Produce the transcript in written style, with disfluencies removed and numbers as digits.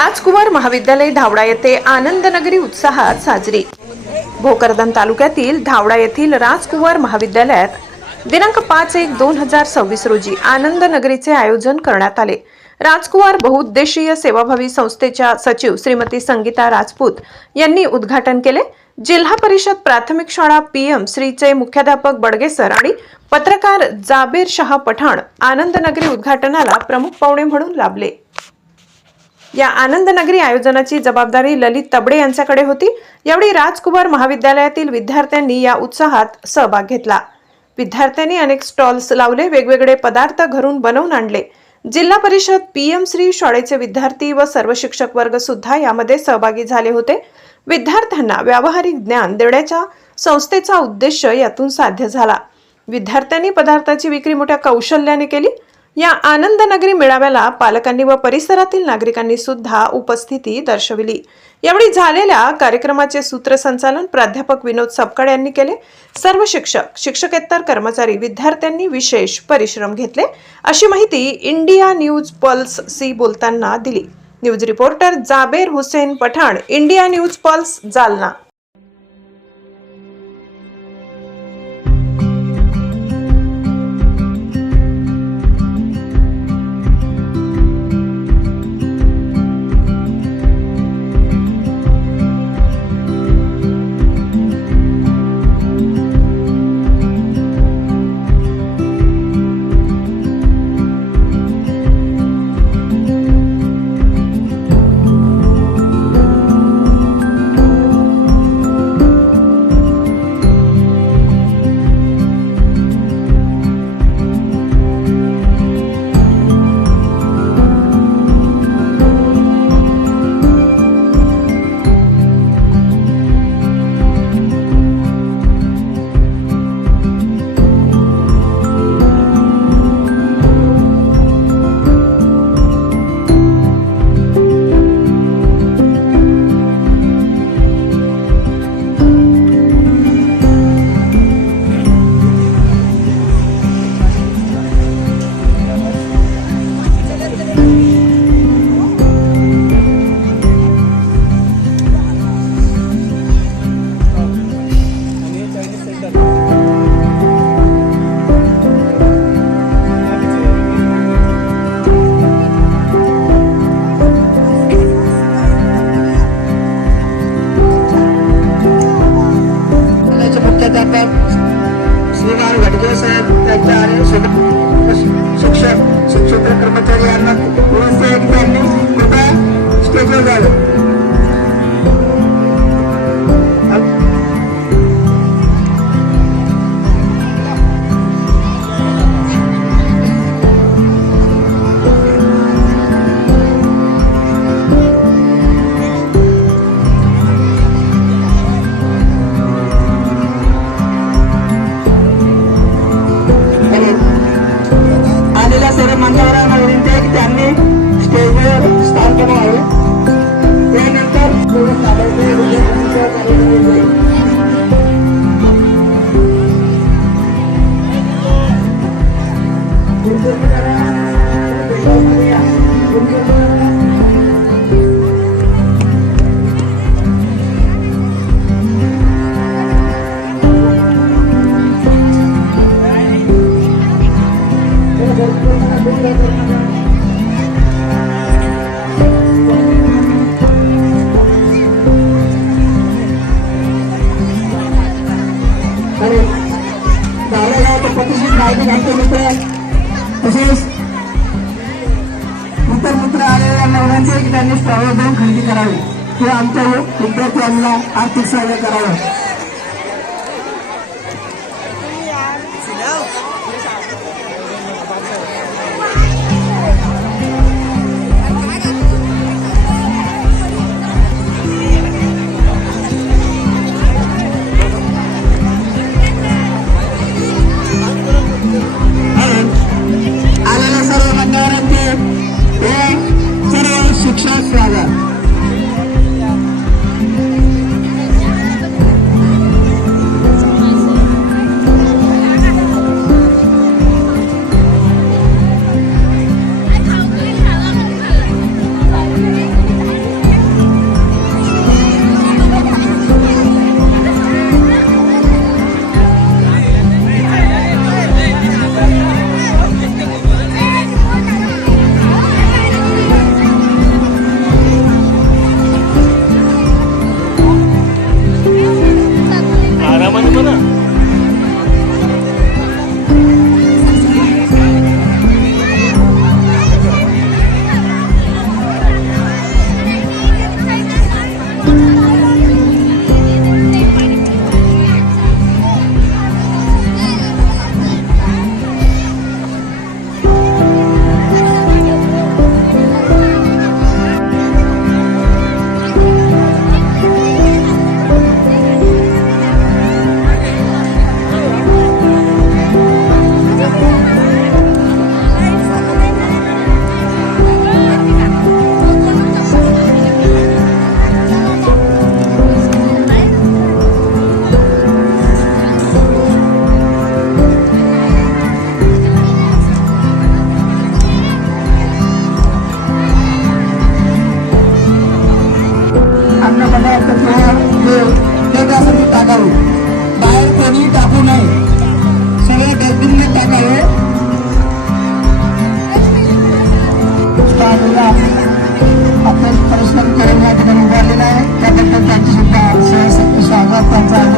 राजकुमार महाविद्यालय धावडा येथे आनंदनगरी उत्साहात साजरी। भोकरदन तालुक्यातील धावडा येथील राजकुमार महाविद्यालयात दिनांक 5/1/2026 रोजी आनंदनगरीचे आयोजन करण्यात आले। राजकुमार बहुउद्देशीय सेवाभावी संस्थेच्या सचिव श्रीमती संगीता राजपूत यांनी उद्घाटन केले। जिल्हा परिषद प्राथमिक शाळा पीएम श्रीचे मुख्याध्यापक बडगे सर आणि पत्रकार जाबीर शाह पठाण आनंदनगरी उद्घाटनाला प्रमुख पाहुणे म्हणून लाभले। या आनंदनगरी आयोजनाची जबाबदारी ललित तबडे यांच्याकडे होती। यावेळी राजकुमार महाविद्यालयातील विद्यार्थ्यांनी या उत्साहात सहभाग घेतला। विद्यार्थ्यांनी अनेक स्टॉल्स लावले, वेगवेगळे पदार्थ घरून बनवून आणले। जिल्हा परिषद पीएम श्री शाळेचे विद्यार्थी व सर्व शिक्षक वर्ग सुद्धा यामध्ये सहभागी झाले होते। विद्यार्थ्यांना व्यावहारिक ज्ञान देण्याचा संस्थेचा उद्देश यातून साध्य झाला। विद्यार्थ्यांनी पदार्थाची विक्री मोठ्या कौशल्याने केली। या आनंदनगरी मेळाव्याला पालकांनी व परिसरातील नागरिकांनी सुद्धा उपस्थिती दर्शविली। यावेळी झालेल्या कार्यक्रमाचे सूत्रसंचालन प्राध्यापक विनोद सपकाळ यांनी केले। सर्व शिक्षक, शिक्षकेतर कर्मचारी, विद्यार्थ्यांनी विशेष परिश्रम घेतले, अशी माहिती इंडिया न्यूज पल्स सी बोलताना दिली। News reporter Jabir Hussain Pathan, India news pulse, Jalna. श्रीमान बडगे साहेब त्यांच्या आणि शिक्षक कर्मचारी यांना त्यांनी कृपया स्टेजवर जावे। सर्व मान्यवरांना विनंती आहे की त्यांनी स्टेजवर स्थान करावे। त्यानंतर प्रतिष्ठित माहिती घालतो मित्र तसेच मित्र आलेल्यांना विनंती आहे की त्यांनी स्टॉलवर जाऊन खरेदी करावी किंवा आमच्या विद्यार्थ्यांना आर्थिक सहकार्य करावं। शिक्षक स्वागत। भांडा असतं किंवा जे त्यासाठी टाकावे. बाहेर कोणी टाकू नये, सगळे डस्टबिनने टाकावे. आपण परिश्रम करून या ठिकाणी उभारलेला आहे, त्याबद्दल त्यांची सुद्धा स्वागत त्यांचा